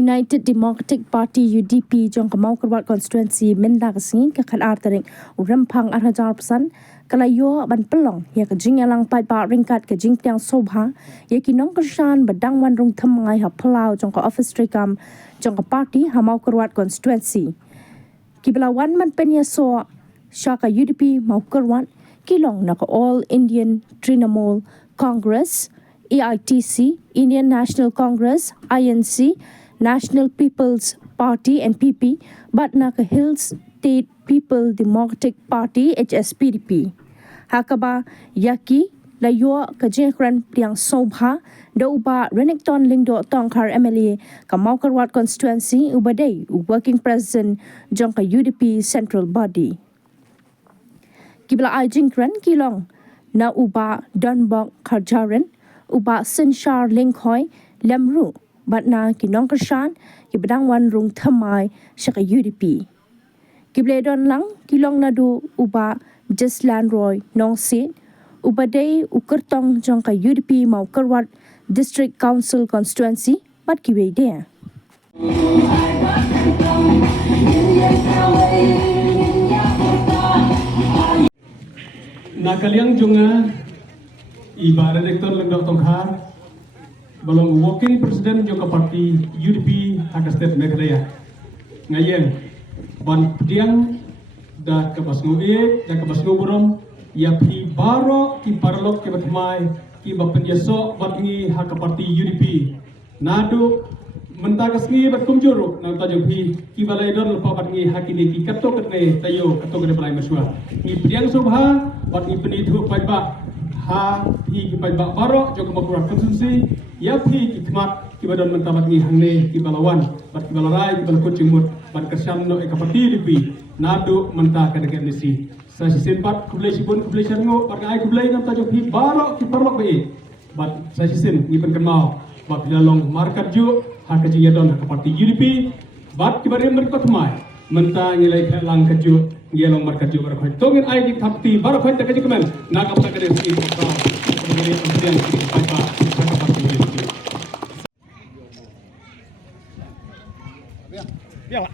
United Democratic Party UDP jong kamau kerwat constituency Mendak Sing ke khalar tering rempang arhajar pesan kalayo ban pelong ya ke jing alang pai ba ringkat ke jing tiang sobha ya ki nong kershan badang wan rung them ngai ha plau jong ka office trikam jong ka party hamau kerwat constituency ki belawan man penya so shaka UDP mau kerwat kilong na ka All Indian Trinamool Congress AITC, Indian National Congress, INC, National People's Party, NPP, Batnaka Hills State People Democratic Party, HSPDP. Hakaba Yaki, Layo Kajekran Priang Sobha, Dauba Renekton Lingdo Tongkar MLA, Kamaukarwat Constituency, Ubadei, Working President, Jonka UDP Central Body. Kibla Ajinkran Kilong, Na Uba Dunbok Karjaren, Uba Senshar Linkhoi Lemru Batna Kinong Kershan Kibadang Wan Rung Thamai Shaka UDP Kibledon Lang Kilong Nadu Uba Jeslan Roy Nong Sit Uba Day Ukertong Jongka UDP Mau Kerwat District Council Constituency Bat Kiwe Dea Nakaliang Junga Ibarat rektor Lengdok Tongkar Balong Working President Joka Parti UDP Haka State Meghalaya Ngayeng Ban Pediang Da Kabasngu E Da Kabasngu Burom Ya Pi Baro Ki Parlok Ki Batmai Ki Bapenyaso Batngi Haka Parti UDP Nadu Mentagasngi Bat Kumjuru Nang Tajung Pi Ki Balai Don Lepa Batngi Hakini Ki Kato Katne Tayo Kato Katne Palai Masua Ni Pediang Subha Batngi Penidhu Paipa Ha hi ki pai ba baro jo ka makura konsensi ya hi ki kmat ki badon mentabat ngi hangne ki balawan bat ki balarai ki balko cimut bat kersam no e kapati lipi nado menta ka deket nisi sa si senpat kublai sibun kublai sharngo bat ai kublai nam ta jo hi baro ki parlok be bat sa si sen ngi pen kenmau bat bilalong markat ju ha ka ji yadon ka parti UDP bat ki bare mer ko thmai menta ngi lai khalang ka ju Gelong markat juga rakhoi tongin ai di thapti bar khoi ta kaji kemen na ka pata kare ki pa kemudian kemudian apa apa parti ini ya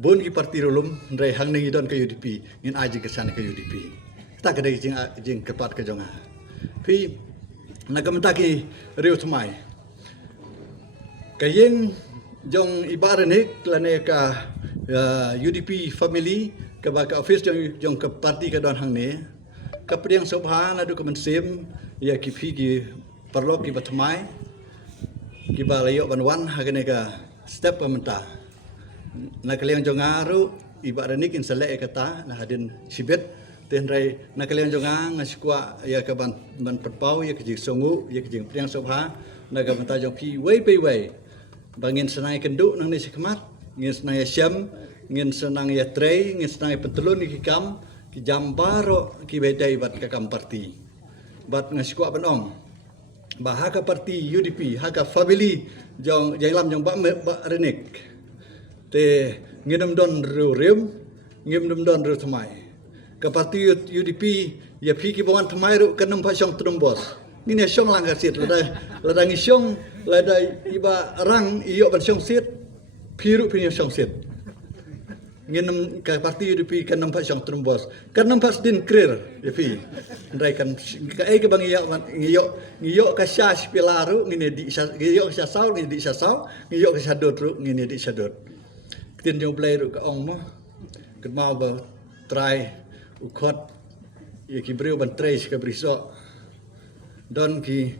bon ki parti rolum ndai hang nei don ka UDP ngin aji ke sana ka UDP ta ka dei jing ke pat ka jonga phi na ka menta ki riu thmai ka yin jong ibare nik lane ka UDP family ke baka office jong ke parti ke don hang ne ke priang sobha na du ke mensem ya ki phi ki parlok ki batmai ki balayo banwan hagane ka step pementa na kaliang jong aru ibare nik in sele kata na hadin sibet ten rai na kaliang jong ngaskwa ya ke ban perpau ya ke jing songu ya ke jing priang sobha na ka menta jong phi wei pe wei bangin senai kenduk nang ni sikmat ngin senang syam ngin senang ya trei ngin senang petulun ki kam ki jambaro ki bedai bat ka kam parti bat ngasikwa banong bahaka parti UDP haka family jong lam jong ba renik te nginem don ru rem nginem don ru thmai ka parti UDP ya phi ki bawan thmai ru kanam pha song trumbos ngine song lang ka sit la ngi song la dai iba rang iyo ban song sit piru punya song sit ngin ka parti UDP kan nampak song trumbos kan nampak din krir UDP ndai kan ka ai ke bang iyo ka syas pilaru ngine di iyo ka sau ngine di sau iyo ka sadot ru ngine di sadot tin jong play ru ka ong mo kan mau ba try ukot ye ki breu ban trace ka briso don ki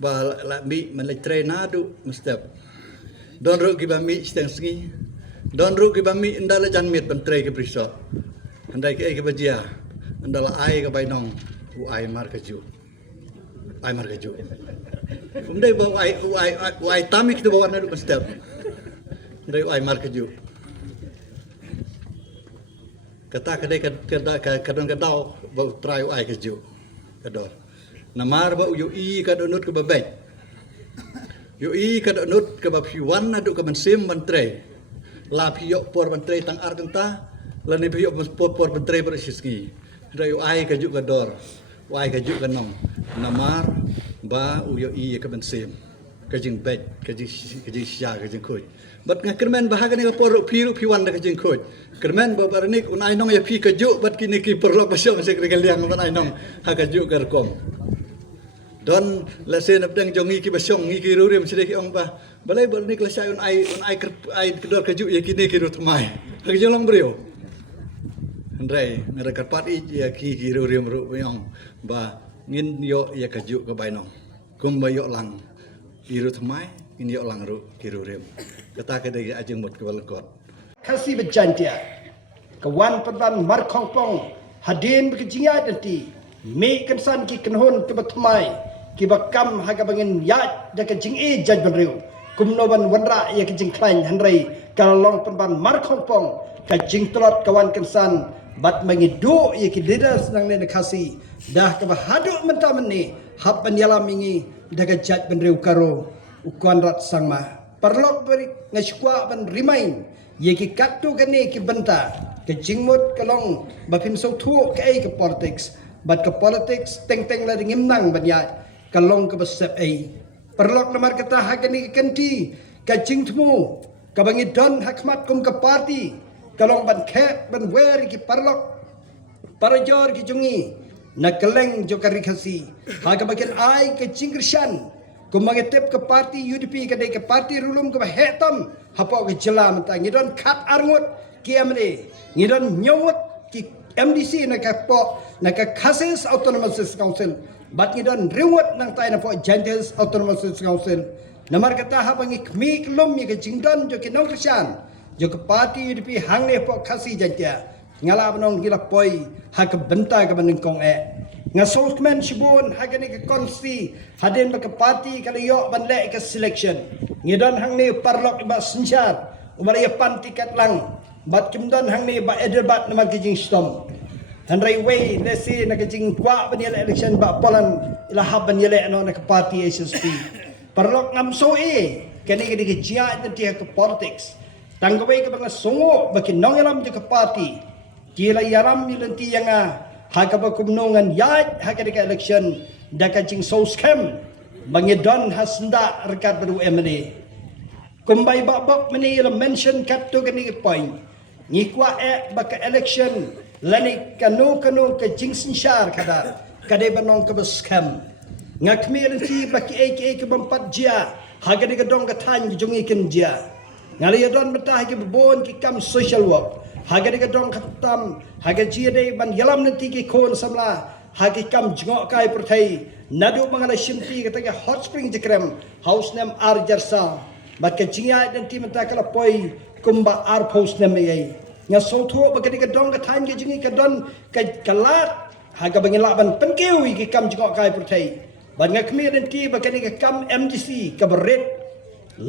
ba la mi man le trainado mustap don ru ki ba mi steng sngi don ru ki ba mi ndala jan mit ban trai ke briso andai ke bajia ndala ai ka bai nong u ai mar ka ju umdai ba ai tamik to ba na ru mustap ndai ai mar ka ju kata kadai kadon kadau ba trai u ai ka ju kado namar ba u i ka donut ke ba bai yo i ka donut ke ba piwan na du ka mensem ban trai la piyok por menteri tang ar tenta la ni piyok por menteri bersiski rai ai ka juk gador ai ka juk kanong namar ba uyo i ka bensem kajing bet kajing sia kajing khoj bat nga kermen bahaga ni por piru piwan da kajing khoj kermen ba barnik unai nong ya pi kaju bat kini ki perlo pasyo se kregaliang unai nong ha kaju garkom don la se napdang jongi ki basong ngi ki rurim sede ki ong ba balai barnik la sai unai kedor kaju ya kini ki rut mai ha kajing long brio Andrai, mereka pati ya ki rurim ru yong ba ngin yo ya kaju ke bainong kum ba yo lang iru thamai ngin yo lang ru ki rurim kata ke dei ajeng mot ke balkot kasih berjantia kawan perban markong pong hadin berkejingat nanti me kensan ki kenhon ke batmai ki bakam haga bangin yat da kejing e jaj benriu kumnoban wanra ya kejing klain handrai kalong perban markong pong kejing telot kawan kensan bat mengidu ya ki leaders nang ne kasih dah ke bahaduk mentamen ni hab penyalam mingi da kejaj benriu karo ukuan rat sangma perlok beri ngashkwa ban remind ye ki kattu kane ki banta ke jingmut kalong bapin so thu ke ke politics but ke politics teng la ngim nang banya kalong ke besep ai perlok namar kata hakani kanti ke jingtmu ke bangi don hakmat kum ke parti kalong ban khet ban wer ki perlok parajor ki jungi na keleng jo karikasi haga bagian ai ke jingrishan kumangetep ke parti UDP ke ke parti rulum ke hetam hapo ke jela mata ngidon kat arngut ki amre ngidon nyawut ki MDC na ka po na ka Kases Autonomous Council bat ngidon riwat nang tay na po Gentes Autonomous Council namar kata habang ikmi klum ke jingdon jo ki nongkrisan jo ke parti UDP hangne po kasi jantia ngala banong gila poi ha ke benta ke banengkong nga sosmen shibun hagani ke konsti hadin ba ke parti kala yo ban le ke selection ngidon hang ni parlok ba sinchat umar ya pan tiket lang bat kimdon hang ni ba edelbat na magijing stom handrai way lesi na kajing kwa ban election ba polan ila haban yele ano na ke parti SSP parlok ngam so kani ke jia nanti ke politics tanggawai ke bang songo ba kinongelam ke parti kila yaram milanti yang haga ba kumnongan yat haga deka election daka jing so scam bangidon hasnda rekat baru MLA kumbai babak meni ila mention kat tu kani point ngikwa baka election lani kanu ke jing sinshar kada kade banong ke scam ngakmir ti baki ke bampat jia haga deka dong ka tan jungi ken jia ngali don betah ke bon ki kam social work haga deka dong khatam haga jide ban yalam nanti ki kon samla hagi kam jngok kai perthai nadu mangala shimti kata hot spring jekrem house name ar jarsa bat ke jinga nanti menta kala poi kumba ar post name ai nga sotho ba deka dong ka than ke jingi ka don ka kalat haga bangila ban penkeu ki kam jngok kai perthai ban ngakmi nanti ba deka kam MDC ka beret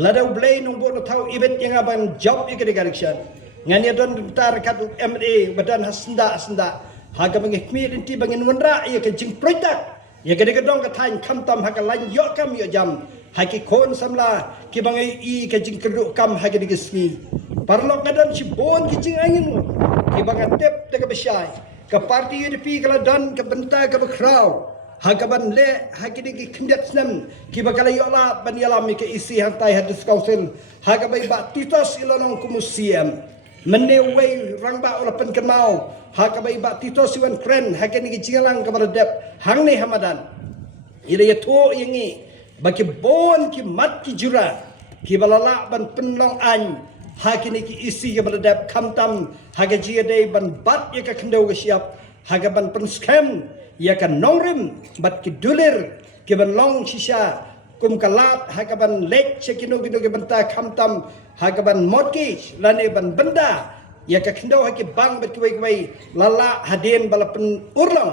ladau blay nong bo tau event yang abang job ke deka election ngani don tar katu MA badan hasnda haga mengikmi inti bangin wanra ya ke jing product ya ke dong ka thain khamtam haga lain yo kam yo jam haki kon samla ki bangai I ke jing keduk kam haga digesni parlok ngadan si bon ki jing angin ki bangatep de ka besyai ka parti UDP kala dan ka benta ka bakraw haga ban le haki digi kindat snam ki bakala yo la ban yalam ke isi hantai hadis council haga bai ba titos ilonong kumusiem menewai rangba ola penkemau hakabai ba tito siwan kren hakeni ki jingalang kabar dep hangne hamadan ila yato yangi baki bon ki mat ki jura ki balala ban penlong an hakini ki isi kabar dep kamtam hagaji ade ban bat ya ka kendau ka siap hagaban pen scam ya ka nongrim bat ki dulir ki ban long shisha kum kalat hagaban lek chekino kino ke benta kamtam hagaban mortgage lane ban benda ya ka kendau haki bang bet kwai lala hadin balapen urlang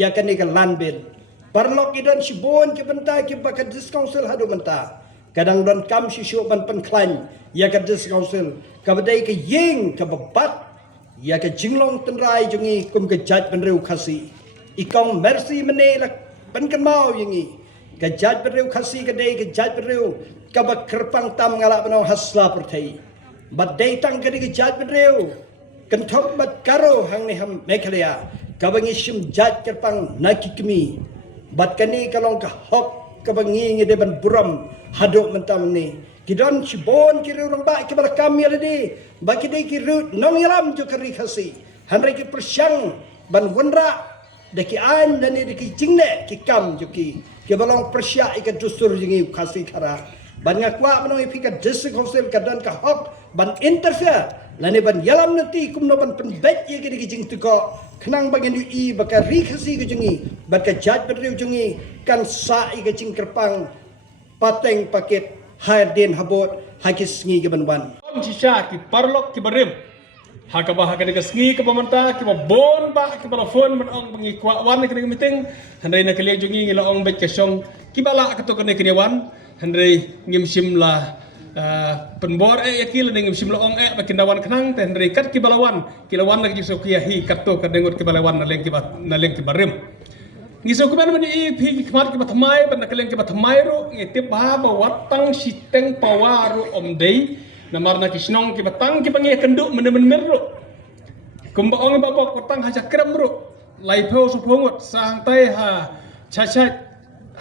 ya ka ni ka landbil parlok idon sibon ke benta ke baka discouncil hadu benta kadang don kam sisyo ban pen klan ya ka discouncil ka badai ke ying ka babat ya ka jinglong tenrai jungi kum ke jaj benreu khasi ikong mercy menela ban kan mau yingi ka jaj bereu khasi ka dei ka jaj bereu ka ba kerpang tam ngala banong hasla perthai bat dei tang ka dei ka jaj bereu kan thop bat karo hang ni ham mekhlaya ka bangi shim jaj kerpang nakikmi bat kani kalong ka hok kebangi ngide ban buram hadok mentam ni kidon cibon kiri orang ba ki balakam ya de baki de ki rut nong yalam jo kari khasi hanre ki persyang ban wonra de ki an dan de ki jingne ki kam jo ki balong persya ikat dustur jingi khasi khara ban ngakwa menong ipi ka district council kadan ka hok ban interfere lani ban yalam nanti kumno ban penbet ye ki jing tuko kenang bagian i baka ri khasi ke jingi baka jaj berriu jingi kan sa i ke jing kerpang pateng paket hair den habot hakis ngi ke ban Om sisha ki parlok ki barim. Haka bah haka dekat sengi ke pemanta ki bon ba ki telefon men ong bengi kwa wan ke meeting handai nak lihat jungi ngila ong bet kesong ki bala ka to kene kiniwan handai ngim sim la penbor yakil ngim sim la ong bakin dawan kenang ten handai kat ki balawan kilawan lagi so ki hi kat to ka dengot ki balawan na leng ki barim. Ngiso ko man i pi kmat ki batmai ban nakaleng ki batmai ro ngete ba watang siteng pawaru omdei namarna ki snong ki batang ki pangi kenduk men ro kumba ong ba batang ha cakram ro lai pho so phongot sang tai ha chachat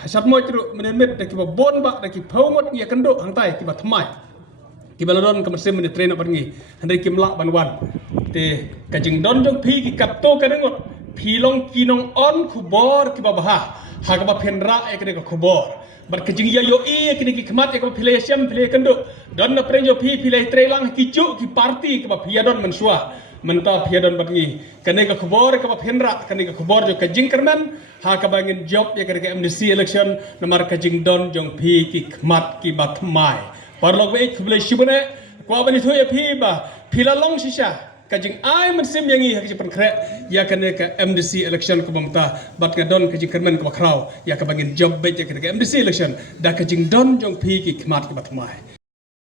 ha sapmo ro men de ki bon ba de ki phongot ngi kenduk hang tai ki batmai ki baladon ka mesim men train apa ngi handai ki mlak banwan te kajing don jong pi ki kapto ka dengot pilong kinong on kubor ki babaha haga ba penra ekne ka kubor bar kajing ya yo ekne ki kmat ek ba pilai siam pilai kendo don na prenjo pilai trelang ki ju ki party ki ba piadon mensua menta piadon bangi kane ka kubor ka ba penra kane ka kubor jo kajing kerman ha ka bangin job ya ka amnesty election namar kajing don jong pi ki kmat ki ba thmai parlok we khble shibune kwa bani thoya pi ba pilalong shisha kajing ai mensim yang i hakji penkrek ya kane ka MDC election ko bangta bat ka don kajing kermen ko bakraw ya ka bangin job bet ya ka MDC election da kajing don jong pi ki kmat ki batmai